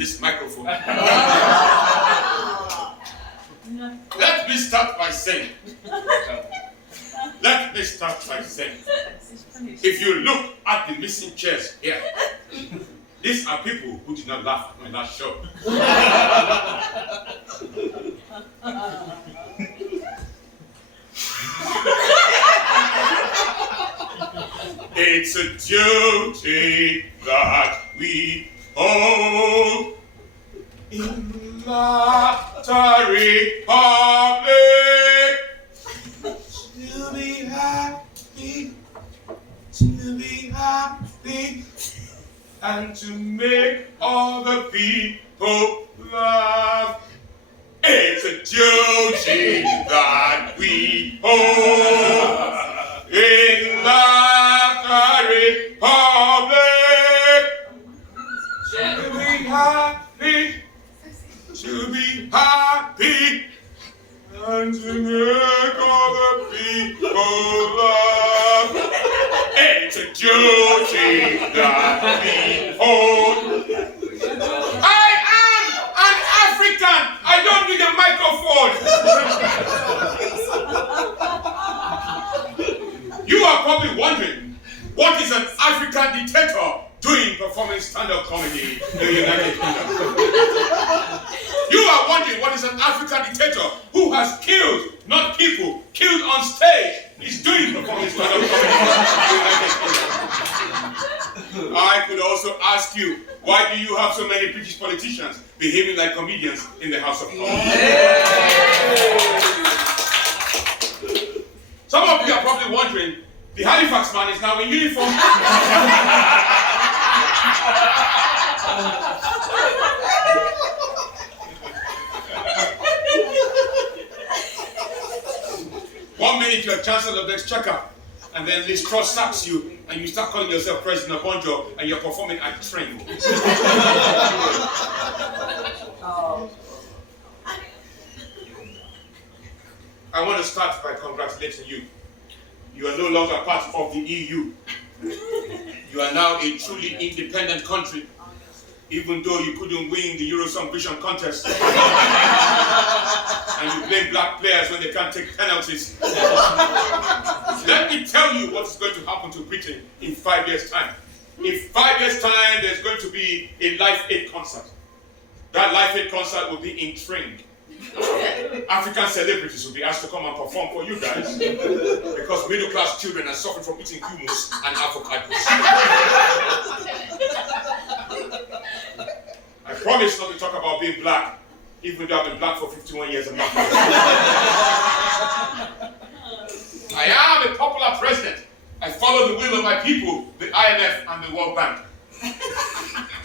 this microphone. Let me start by saying, if you look at the missing chairs here, these are people who did not laugh on that show. It's a duty that we hold in the Republic to be happy, and to make all the people laugh. It's a duty that we hold in the Republic to be happy, and to make all the people laugh. It's a duty that we hold. I am an African. I don't need a microphone. You are probably wondering, what is an African dictator doing performing stand-up comedy in the United Kingdom? You are wondering, what is an African dictator who has killed, not people, killed on stage, is doing performing stand-up comedy in the United Kingdom? I could also ask you, why do you have so many British politicians behaving like comedians in the House of Commons? Some of you are probably wondering, the Halifax man is now in uniform. One minute you're Chancellor of the Exchequer, and then Liz Truss sacks you, and you start calling yourself President Bonjo, and you're performing at Tring. I want to start by congratulating you. You are no longer part of the EU. You are now a truly independent country, even though you couldn't win the Eurosong Vision contest. And you blame black players when they can't take penalties. Let me tell you what's going to happen to Britain in 5 years' time. In 5 years' time, there's going to be a Live Aid concert. That Live Aid concert will be in Tring. African celebrities will be asked to come and perform for you guys, because middle-class children are suffering from eating hummus and avocados. I promise not to talk about being black, even though I've been black for 51 years and not. I am a popular president. I follow the will of my people, the IMF and the World Bank.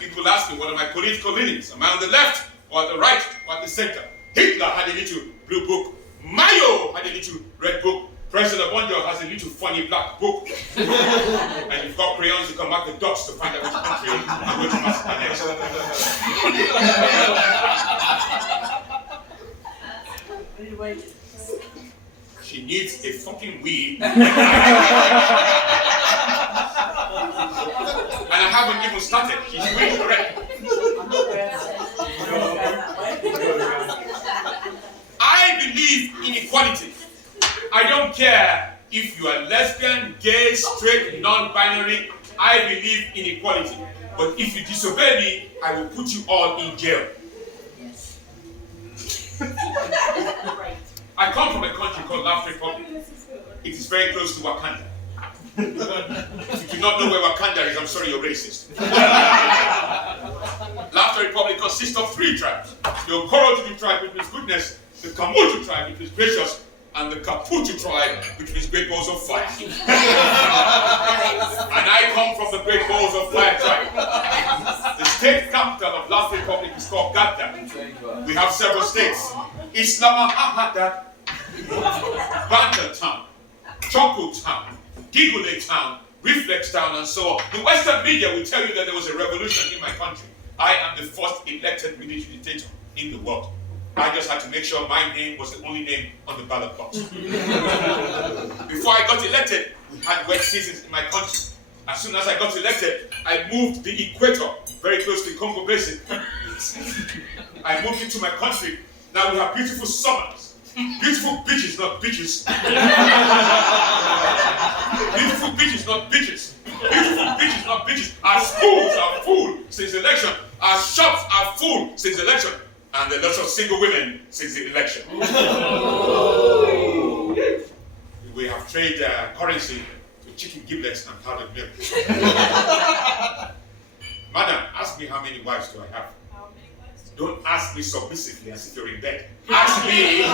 People ask me, what are my political leanings? Am I on the left, or at the right, or at the center? Hitler had a little blue book. Mayo had a little red book. President Bonjo has a little funny black book. And you've got crayons, you can mark the dots to find out which country and which master next. She needs a fucking weed. And I haven't even started. She's way correct. I believe in equality. I don't care if you are lesbian, gay, straight, non-binary. I believe in equality. But if you disobey me, I will put you all in jail. Yes. I come from a country called Laughter Republic. It is very close to Wakanda. If you do not know where Wakanda is, I'm sorry, you're racist. Laughter Republic consists of 3 tribes. The Okorotutu tribe, which means goodness, the Kamutu tribe, which means gracious, and the Kaputu tribe, which means great balls of fire. And I come from the great balls of fire tribe. The state capital of Laughter Republic is called Gadda. We have several states. Islamabad, Banter Town, Choco Town, Giggle Town, Reflex Town, and so on. The Western media will tell you that there was a revolution in my country. I am the first elected military dictator in the world. I just had to make sure my name was the only name on the ballot box. Before I got elected, we had wet seasons in my country. As soon as I got elected, I moved the equator very close to the Congo Basin. I moved into my country. Now we have beautiful summers. Beautiful beaches, not beaches. Beautiful beaches, not beaches. Beautiful beaches, not beaches. Our schools are full since election. Our shops are full since election. And there are lots of single women since the election. We have traded currency to chicken giblets and powdered milk. Madam, ask me how many wives do I have? How many wives? Don't ask me submissively as if you're in bed. Ask me.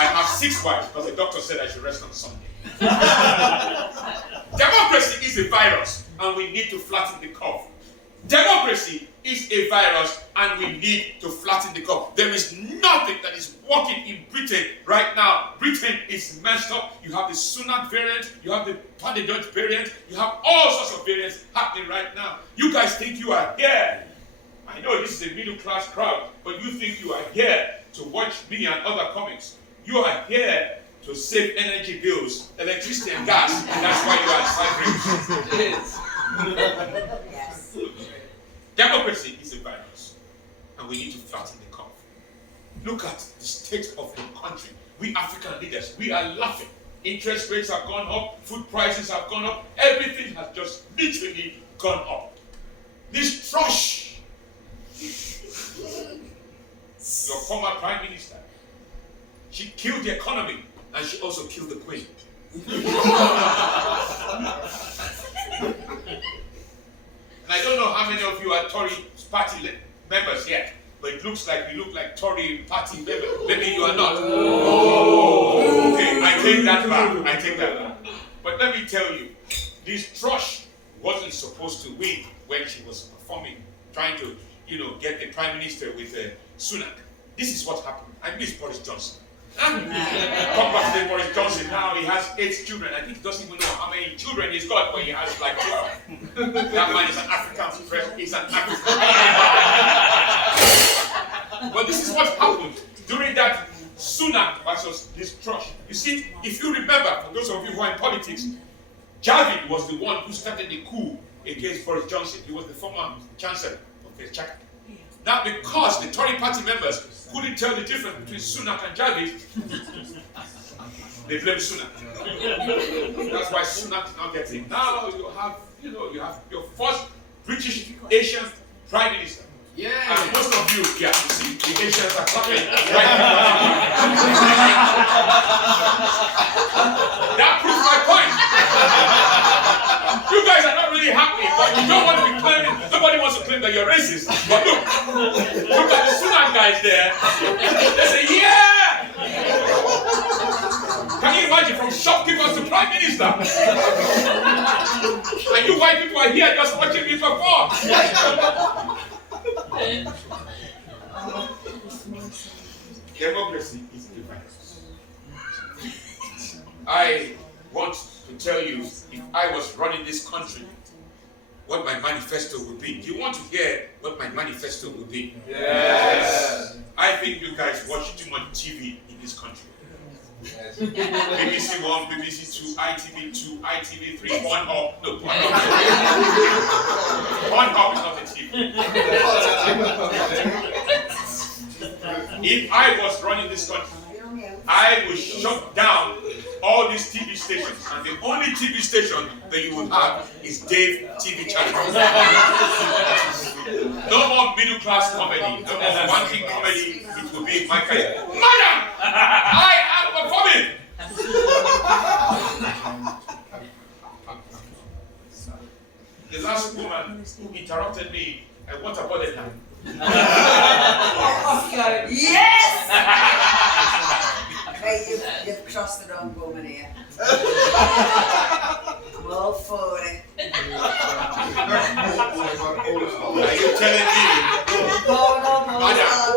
I have 6 wives because the doctor said I should rest on Sunday. Democracy is a virus and we need to flatten the curve. Democracy is a virus and we need to flatten the curve. There is nothing that is working in Britain right now. Britain is messed up. You have the Sunak variant, you have the Pandidot variant, you have all sorts of variants happening right now. You guys think you are here. I know this is a middle class crowd, but you think you are here to watch me and other comics. You are here to save energy bills, electricity and gas, and that's why you are suffering. Yes. Democracy is a virus, and we need to flatten the curve. Look at the state of the country. We African leaders, we are laughing. Interest rates have gone up, food prices have gone up, everything has just literally gone up. This trash, your former prime minister, she killed the economy and she also killed the queen. And I don't know how many of you are Tory party members yet, but it looks like you look like Tory party members. Maybe you are not. Oh, okay, I take that back. But let me tell you, this Trush wasn't supposed to win when she was performing, trying to, get the prime minister with Sunak. This is what happened. I miss Boris Johnson. Congratulations, Boris Johnson. Now he has 8 children. I think he doesn't even know how many children he's got, but he has like 12. That man is an African president. He's an African. But this is what happened during that Sunak versus this Trush. You see, if you remember, for those of you who are in politics, Javid was the one who started the coup against Boris Johnson. He was the former chancellor of the Chaka. Now, because the Tory party members couldn't tell the difference between Sunak and Javid, they blame Sunak. That's why Sunak did not get in. Now you have your first British Asian prime minister. Yeah. And most of you, you see, the Asians are clapping right now. That proves my point. You guys are not really happy, but you don't want to be claiming, nobody wants to claim that you're racist. But look at the Sudan guys there. They say, yeah! Can you imagine, from shopkeepers to prime minister? And you white people are here just watching me perform. Democracy is a virus. I want to tell you, if I was running this country, what my manifesto would be. Do you want to hear what my manifesto would be? Yes. I think you guys watch too much TV in this country. Yes. BBC 1, BBC 2, ITV 2, ITV 3, Pornhub. No, Pornhub. Pornhub is not a TV. If I was running this country, I would shut down all these TV stations, and the only TV station that you would have is Dave TV channel. No more middle class comedy, no more wanting comedy. It will be my kind. Madam, I am performing. The last woman who interrupted me, what about it now? Yes! Hey, you've crossed the wrong woman here. I'm all for it. Are you telling me,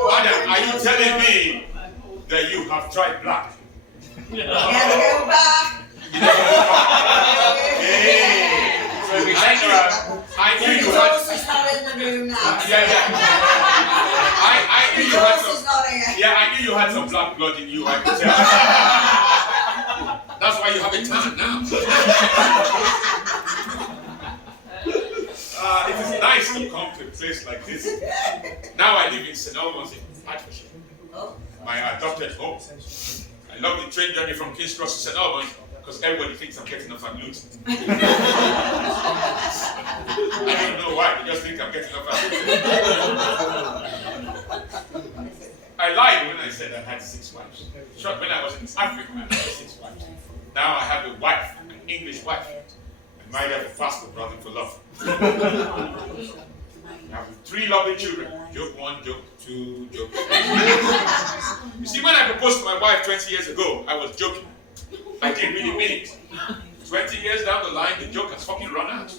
Madam, are you telling me that you have tried black? Yeah, go back. Hey. I knew you had. She's not in the room now. Yeah. I knew you had some. Not here. Yeah, I knew you had some black blood in you. I could tell. That's why you have a tan now. It is nice to come to a place like this. Now I live in St. Albans in Hertfordshire, my adopted home. I love the train journey from King's Cross to St. Albans because everybody thinks I'm getting off at Luton. I don't know why, they just think I'm getting off at Luton. I lied when I said I had 6 wives. Short, when I was in Africa, I had 6 wives. Now I have a wife, an English wife. I might have a passport brother for love. I have 3 lovely children. Joke 1, joke 2, joke 3. You see, when I proposed to my wife 20 years ago, I was joking. I didn't really mean it. 20 years down the line, the joke has fucking run out.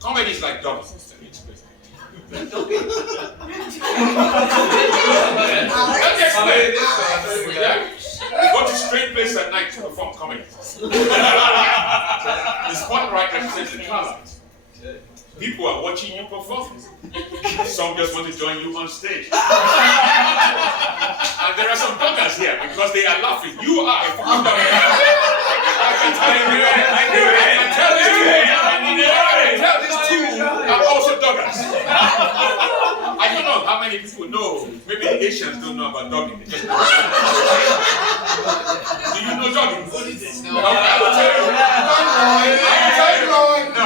Comedy is like dogs. Let me explain. Yeah. We go to strange places at night to perform comedy. The spotlight represents the talent. People are watching you perform. Some just want to join you on stage. And there are some doggers here because they are laughing. You are a fucking dogger. I can tell these 2 are also doggers. I don't know how many people know. Maybe the Asians don't know about dogging. Do you know dogging? What is this? No. I will tell you. No.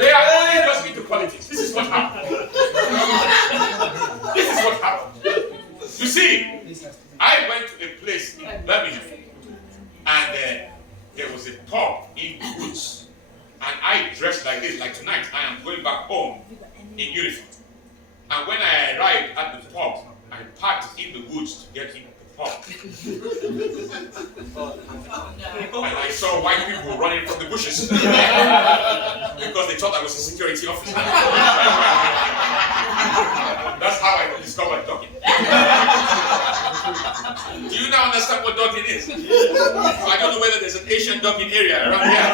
They are only just into politics. This is what happened. This is what happened. You see, I went to a place in Birmingham, and there was a pub in the woods, and I dressed like this. Like tonight, I am going back home in uniform. And when I arrived at the pub, I parked in the woods to get in the pub. And I saw white people running from the bushes because they thought I was a security officer. That's how I discovered dogging. Do you now understand what dogging is? I don't know whether there's an Asian dogging area around here.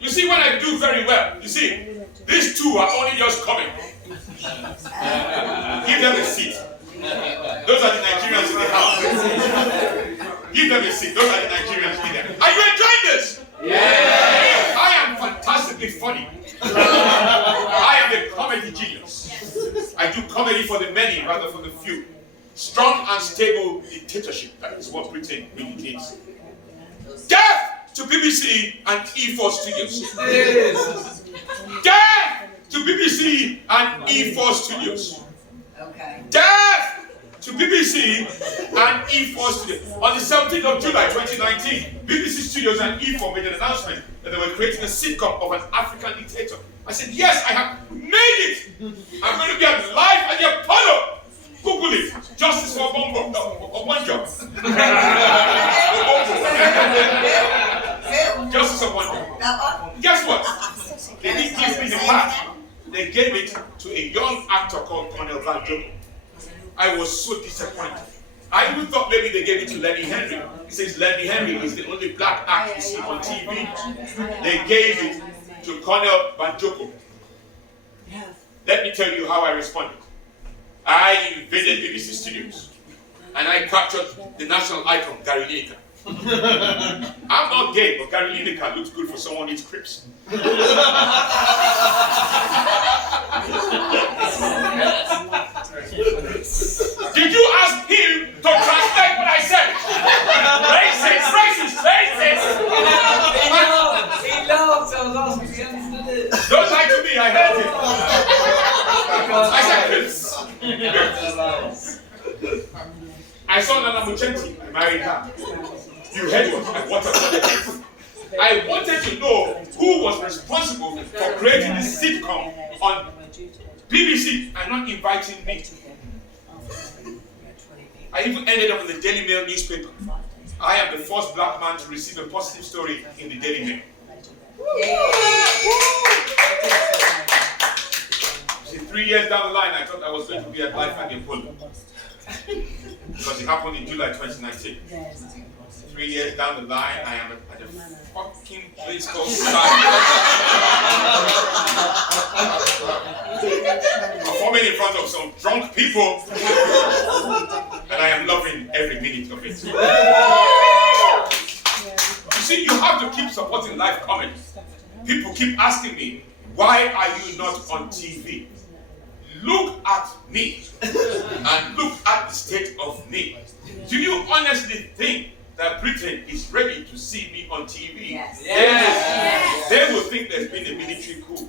You see, when I do very well, you see, these 2 are only just coming. Give them a seat. Those are the Nigerians in the house. Give them a seat. Those are the Nigerians in there. Are you enjoying this? Yes. I am fantastically funny. I am a comedy genius. I do comedy for the many rather for the few. Strong and stable dictatorship. That is what Britain really needs. Death to BBC and E4 Studios. Death to BBC and E4 Studios. Okay. Death to BBC and E4 Studios. On the 17th of July 2019, BBC Studios and E4 made an announcement that they were creating a sitcom of an African dictator. I said, yes, I have made it. I'm going to be live at the Apollo. Google it. Justice for Bongo. Obonjo. Justice of Bongo. Guess what? They didn't give me the part. They gave it to a young actor called Colonel Van Joko. I was so disappointed. I even thought maybe they gave it to Lenny Henry. He says Lenny Henry is the only black actor you see on TV. They gave it to Colonel Van Joko. Let me tell you how I responded. I invaded BBC Studios and I captured the national icon, Gary Lineker. I'm not gay, but Gary Lineker looks good for someone who eats crepes. Did you ask him to translate what I said? Racist, racist, racist! He loves, I was asking him to do it. Don't lie to me, I heard him. I said crepes. I saw Nana Muchenti, I married her. You heard what I wanted for the kids. I wanted to know who was responsible for creating this sitcom on BBC and not inviting me. I even ended up in the Daily Mail newspaper. I am the first black man to receive a positive story in the Daily Mail. See, 3 years down the line, I thought I was going to be at life at the Apollo. Because it happened in July 2019. 3 years down the line, I am at a fucking place called performing in front of some drunk people, and I am loving every minute of it. see, you have to keep supporting live comedy. People keep asking me, why are you not on TV? Look at me and look at the state of me. Do you honestly think that Britain is ready to see me on TV? Yes. Yes. They will think there's been a military coup.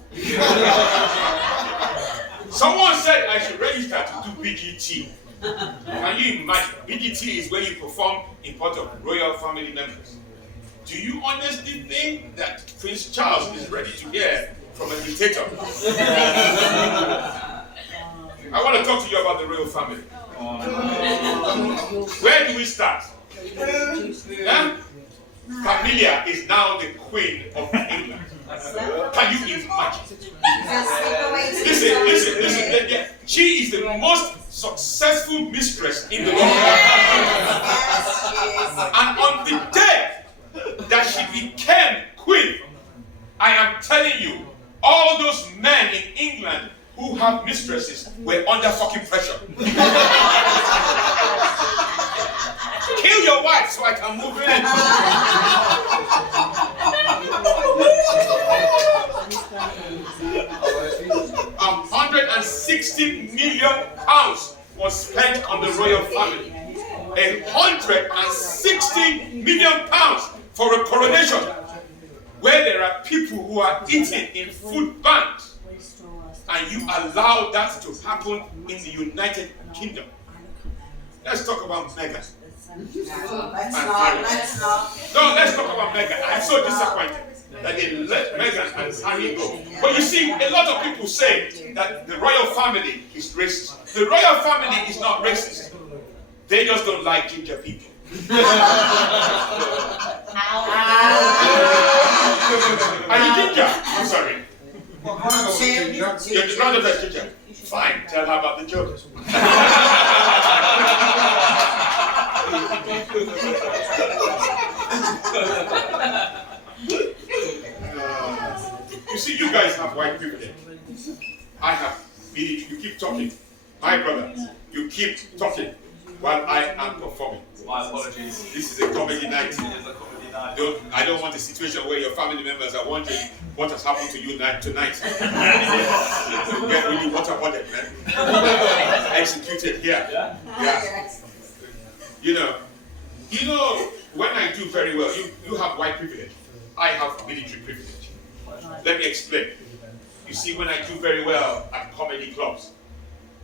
Someone said I should register to do BGT. Can you imagine? BGT is where you perform in front of royal family members. Do you honestly think that Prince Charles is ready to hear from a dictator? I want to talk to you about the royal family. Where do we start? Camilla is now the Queen of England. Can you imagine? Listen. She is the most successful mistress in the world. And on the day that she became queen, I am telling you, all those men in England who have mistresses were under fucking pressure. Kill your wife so I can move in. 160 million pounds was spent on the royal family. 160 million pounds for a coronation where there are people who are eating in food banks, and you allow that to happen in the United Kingdom. Let's talk about Meghan. Let's not. No, let's talk about Meghan. I'm so disappointed that they let Meghan and Harry go. But you see, a lot of people say that the royal family is racist. The royal family is not racist. They just don't like ginger people. Are you ginger? I'm sorry. You're the brother that's ginger. Fine, tell her about the joke. You see, you guys have white privilege. I have military. You keep talking. My brother, you keep talking while I am performing. My apologies. This is a comedy night. It is a comedy night. I don't want a situation where your family members are wondering what has happened to you tonight. You get really waterboarded, man. Executed here. Yeah. You know, when I do very well, you have white privilege. I have military privilege. Let me explain. You see, when I do very well at comedy clubs,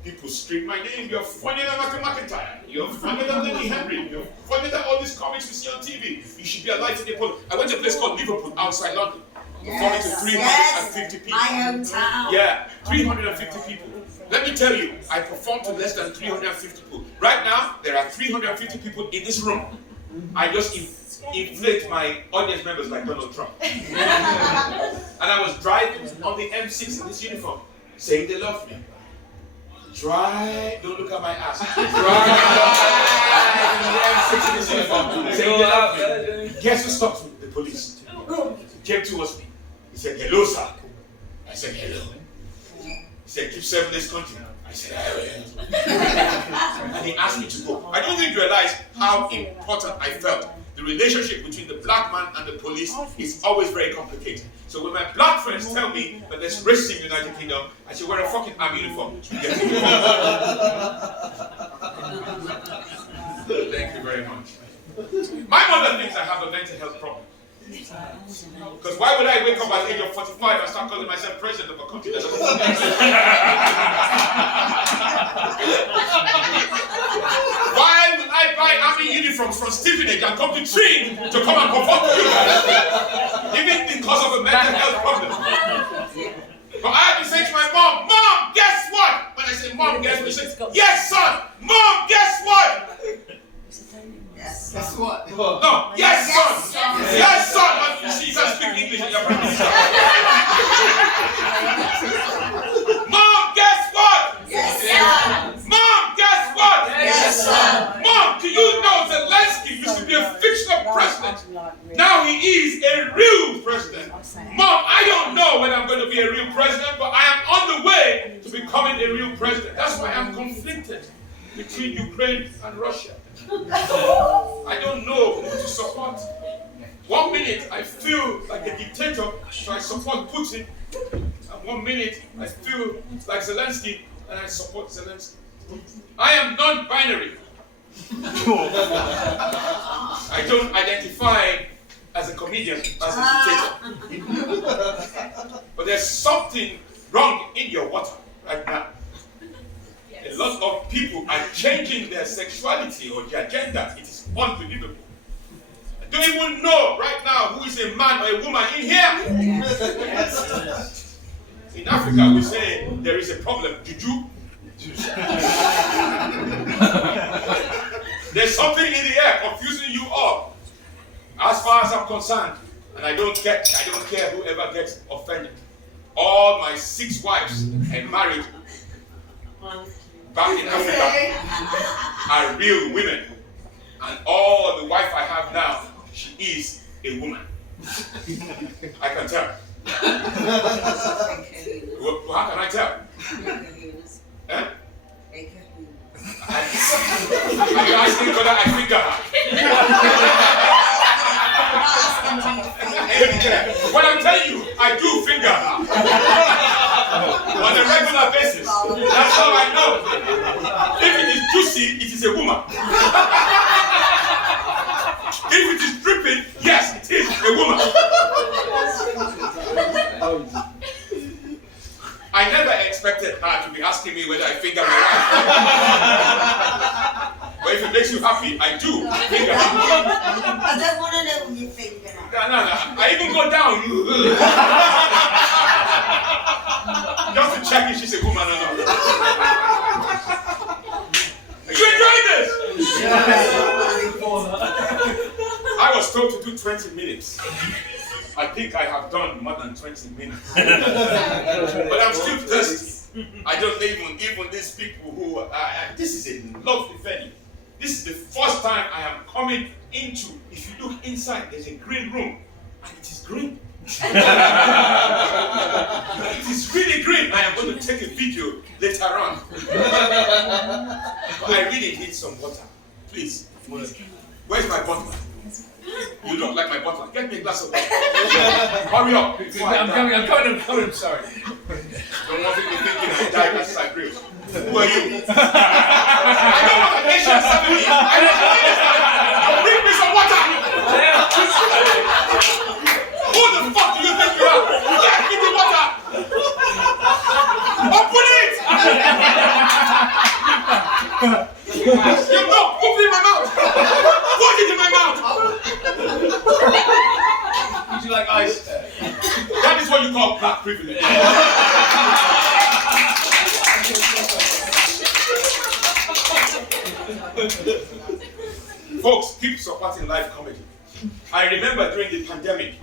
people scream my name. You're funnier than Michael McIntyre. You're funnier than Lenny Henry. You're funnier than all these comics you see on TV. You should be alive in the pole. I went to a place called Liverpool outside London. Performing to 350 people. My hometown. Yeah, 350 people. Let me tell you, I performed to less than 350 people. Right now, there are 350 people in this room. I just inflate my audience members like Donald Trump. And I was driving on the M6 in this uniform, saying they love me. Don't look at my ass. Drive in the M6 in this uniform, saying they love me. Guess who stopped me? The police. He came towards me. He said, hello, sir. I said, hello. He said, keep serving this country. I said, I will. And he asked me to go. I don't think you realize how important I felt. The relationship between the black man and the police is always very complicated. So when my black friends tell me that there's racism in the United Kingdom, I say, wear a fucking army uniform. Thank you very much. My mother thinks I have a mental health problem. Because why would I wake up at the age of 45 and start calling myself president of a country that doesn't Why would I buy army uniforms from Stevenage and come to Tring to come and perform for you guys? Even because of a mental health problem. But I have to say to my mom, Mom, guess what? When I say, Mom, guess what? She says, yes, son. Mom, guess what? Guess what? No, yes, son. Yes, son. You see, you can speak English in your practice. Mom, guess what? Yes, son. Mom, guess what? Yes, son. Mom, do you know Zelensky used to be a fictional president? Now he is a real president. Mom, I don't know when I'm going to be a real president, but I am on the way to becoming a real president. That's why I'm conflicted between Ukraine and Russia. I don't know who to support. 1 minute I feel like a dictator, so I support Putin. And 1 minute I feel like Zelensky, and I support Zelensky. I am non-binary. I don't identify as a comedian, as a dictator. But there's something wrong in your water right now. A lot of people are changing their sexuality or their gender. It is unbelievable. I don't even know right now who is a man or a woman in here. In Africa, we say there is a problem. Juju. There's something in the air confusing you all. As far as I'm concerned, and I don't care whoever gets offended. All my 6 wives I married back in Africa are real women. And all the wife I have now, she is a woman. I can tell. How can I tell? Eh? Are you asking whether I finger her? When I'm telling you, I do finger her. On a regular basis. That's how I know. If it is juicy, it is a woman. If it is dripping, yes, it is a woman. I never expected her to be asking me whether I finger my wife. But if it makes you happy, I do finger her. I don't want to know when you finger her. No. I even go down. Just to check if she's a woman or not. Are you enjoying this? I was told to do 20 minutes. I think I have done more than 20 minutes. But I'm still thirsty. I don't even these people who this is a lovely venue. This is the first time I am coming into, if you look inside, there's a green room. And it is green. It is really green. I am going to take a video later on. But I really need some water. Please. Where's my bottle? You look like my butler. Get me a glass of water. Hurry up. I'm coming, sorry. Don't want people thinking I died as Cyprus. Who are you? I don't want an Asian family. I don't want this. Bring me some water. Who the fuck do you think you are? Get me the water. Open it. You know, put it in my mouth. Put it in my mouth. Would you like ice? That is what you call black privilege. Folks, keep supporting live comedy. I remember during the pandemic,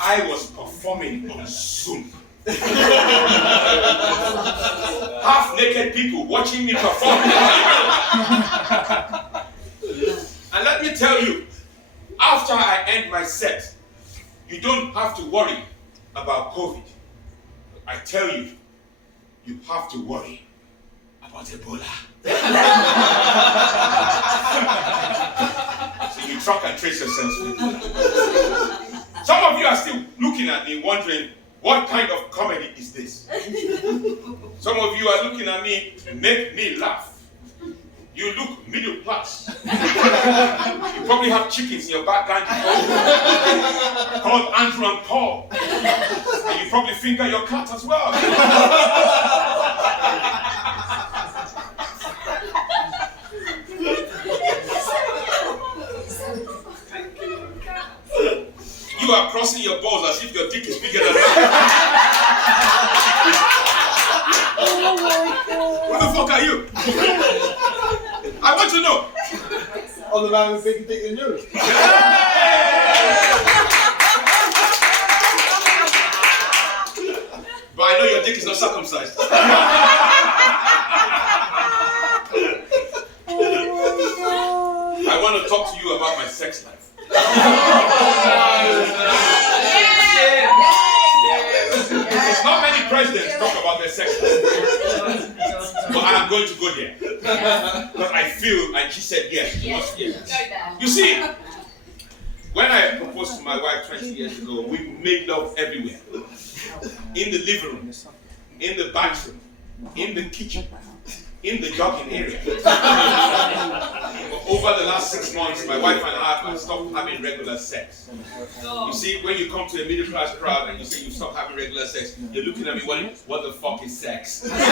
I was performing on Zoom. Half-naked people watching me perform. And let me tell you, after I end my set, you don't have to worry about COVID. I tell you, you have to worry about Ebola. So you track and trace yourselves. Some of you are still looking at me wondering, what kind of comedy is this? Some of you are looking at me to make me laugh. You look middle class. You probably have chickens in your background called Andrew and Paul. And you probably finger your cat as well. You are crossing your balls as if your dick is bigger than mine. Who the fuck are you? I want to know. On the man with bigger dick than you. But I know your dick is not circumcised. I want to talk to you about my sex life. Not many presidents talk about their sex life. But I am going to go there. Because I feel, and she said yes. Yes. You see, When I proposed to my wife 20 years ago, we made love everywhere. In the living room, in the bathroom, in the kitchen, in the jogging area. Over the last 6 months, my wife and I have stopped having regular sex. You see, when you come to a middle class crowd and you say you stop having regular sex, you're looking at me wondering, what the fuck is sex? Because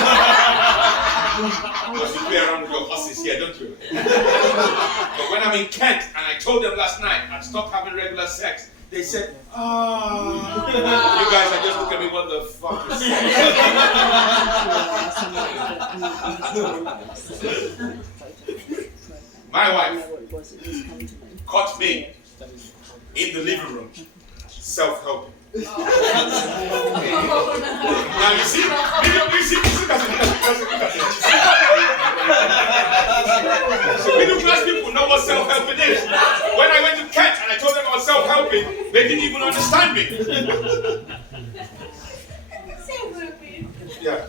you play around with your horses here, don't you? But when I'm in Kent and I told them last night I'd stopped having regular sex, they said, ah. You guys are just looking at me, what the fuck is sex? My wife caught me in the living room, self-helping. Now you see, middle class people know what self-helping is. When I went to Kent and I told them I was self-helping, they didn't even understand me. Yeah.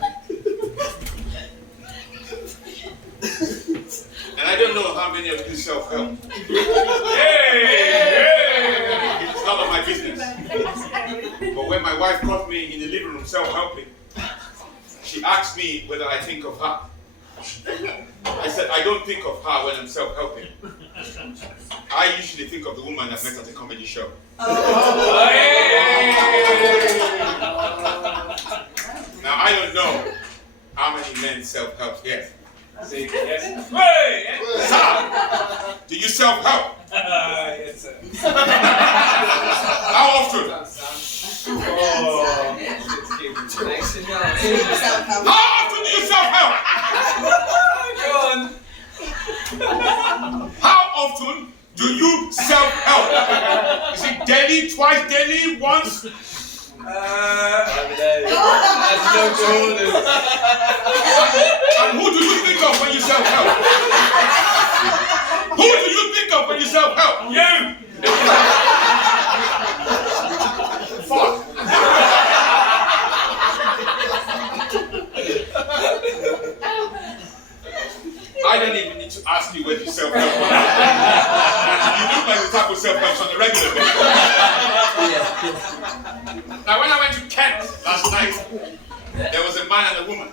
And I don't know how many of you self-help. Hey! It's none of my business. But when my wife caught me in the living room self-helping, she asked me whether I think of her. I said, I don't think of her when I'm self-helping. I usually think of the woman I've met at a comedy show. Now, I don't know how many men self-help here. Say yes. Hey! Sir! Do you self-help? Yes, sir. How often? How often do you self-help? Go on. How often do you self-help? Is it daily, twice daily, once? And who do you think of when you self-help? Who do you think of when you self-help? You! Fuck. I don't even need to ask you whether you self-help. You look like the type of self-help on a regular basis. Now when I went to Kent last night, there was a man and a woman.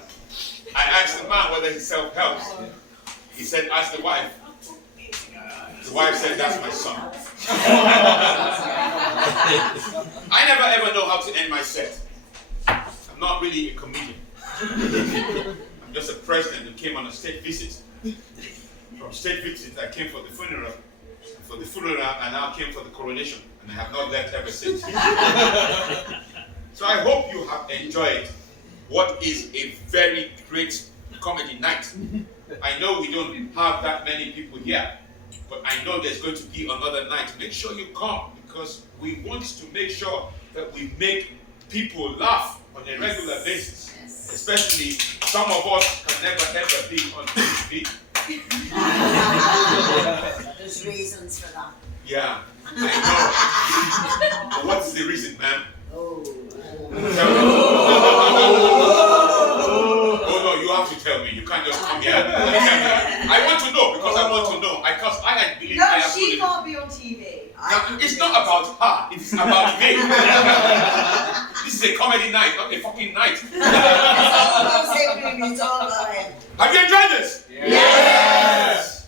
I asked the man whether he self-helps. He said, ask the wife. The wife said, that's my son. I never ever know how to end my set. I'm not really a comedian. I'm just a president who came on a state visit. From state visit, I came for the funeral. For the funeral, I now came for the coronation. And I have not left ever since. So I hope you have enjoyed what is a very great comedy night. I know we don't have that many people here, but I know there's going to be another night. Make sure you come, because we want to make sure that we make people laugh on a regular basis. Especially some of us can never ever be on TV. There's reasons for that. Yeah, I know. But what's the reason, man? Oh no, you have to tell me. You can't just come here and tell me. I want to know, because I want to know. Because I believe I No, have she can't be on TV. Now, it's not about her, it's about me. This is a comedy night, not a fucking night. It's all about him. Have you enjoyed this? Yes.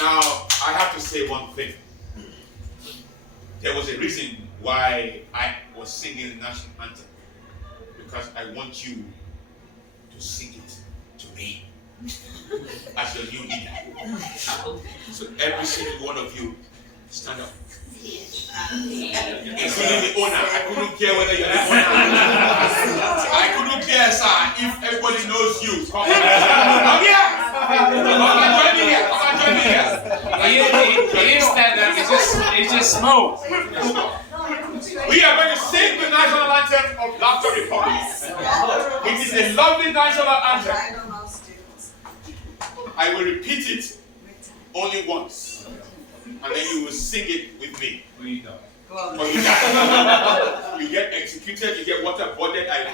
Now, I have to say one thing. There was a reason why I was singing the national anthem. Because I want you to sing it to me as your new leader. So every single one of you, stand up. Including the owner. I couldn't care whether you're the owner. I couldn't care, sir, if everybody knows you. Come on. Come here. Come on, join me here. Come on, join me here. He didn't stand up. It's just smoke. We are going to sing the national anthem of Laughter Republic. It is a lovely national anthem. I will repeat it only once, and then you will sing it with me. Or you die. Or you die. You get executed, you get waterboarded, I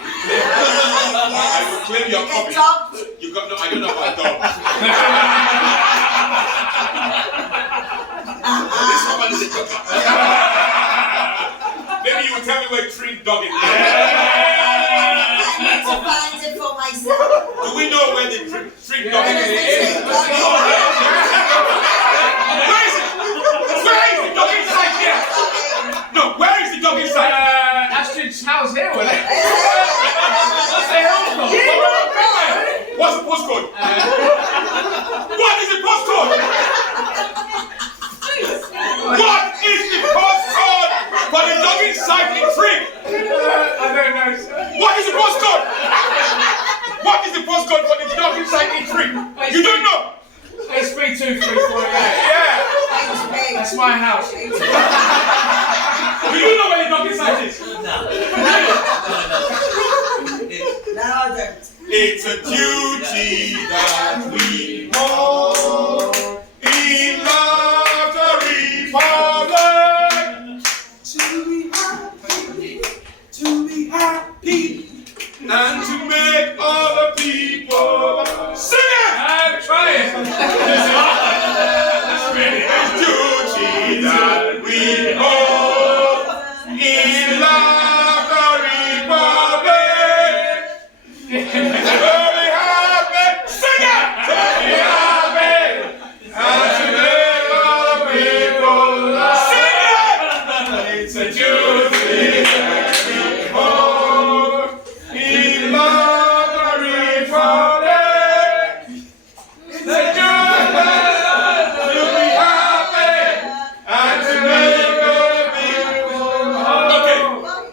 will claim your copy. You got no, I don't know about dogs. This woman is a joker. you tell me where Tring dog is? I need to find it for myself. Do we know where the Tring dog Where is? is the Tring dog? Where is it? Where is the dog inside here? No, where is the dog inside? Astrid's house here, wasn't it? What's the hell from? What's the postcode? What is the postcode? What is the postcode for the dog inside the Tring? I don't know, sir. What is the postcode? What is the postcode for the dog inside the Tring? You don't know? SB2348. Yeah. That's my house. Do you know where the dog inside is? No, I don't. It's a duty that we hold in love the Republic to be happy, and to make other people sing it. I'm trying. It's duty that we hold in love the Republic. Very happy, sing it! Very happy, and to make other people sing it! It's a duty that we hold in love the Republic. It's a duty to be happy and to make other people. Okay,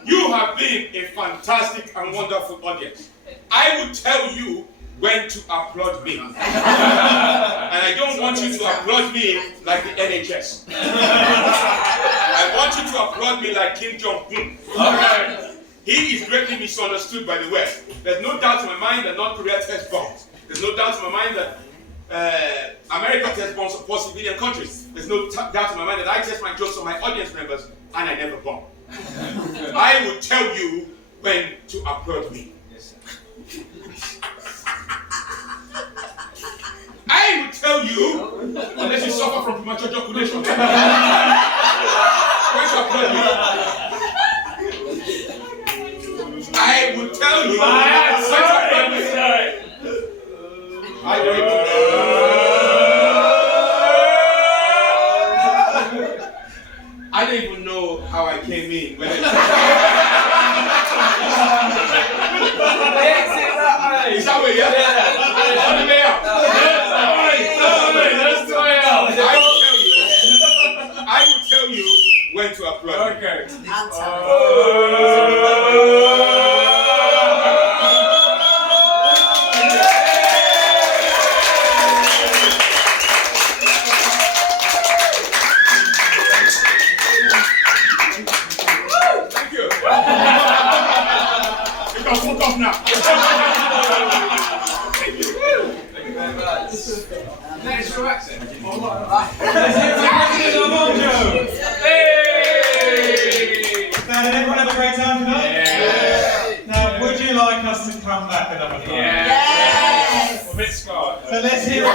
you have been a fantastic and wonderful audience. I will tell you when to applaud me. And I don't want you to applaud me like the NHS. I want you to applaud me like Kim Jong-un. Okay. He is greatly misunderstood by the West. There's no doubt in my mind that North Korea tests bombs. There's no doubt in my mind that America tests bombs support civilian countries. There's no doubt in my mind that I test my jokes on my audience members and I never bomb. I will tell you when to applaud me. I will tell you, unless you suffer from premature ejaculation, when to applaud me. I will tell you when to applaud me. I don't even know. I don't even know how I came in. When is that way, yeah? On the way out. I will tell you when to applaud. Okay. I'll tell Thank you. You can fuck off now. Thank you. Thank you very much. Next your accent. Now, did everyone have a great time tonight? Yeah. Now, would you like us to come back another time? Yeah. Yes! I'm a bit scarred. So let's hear it.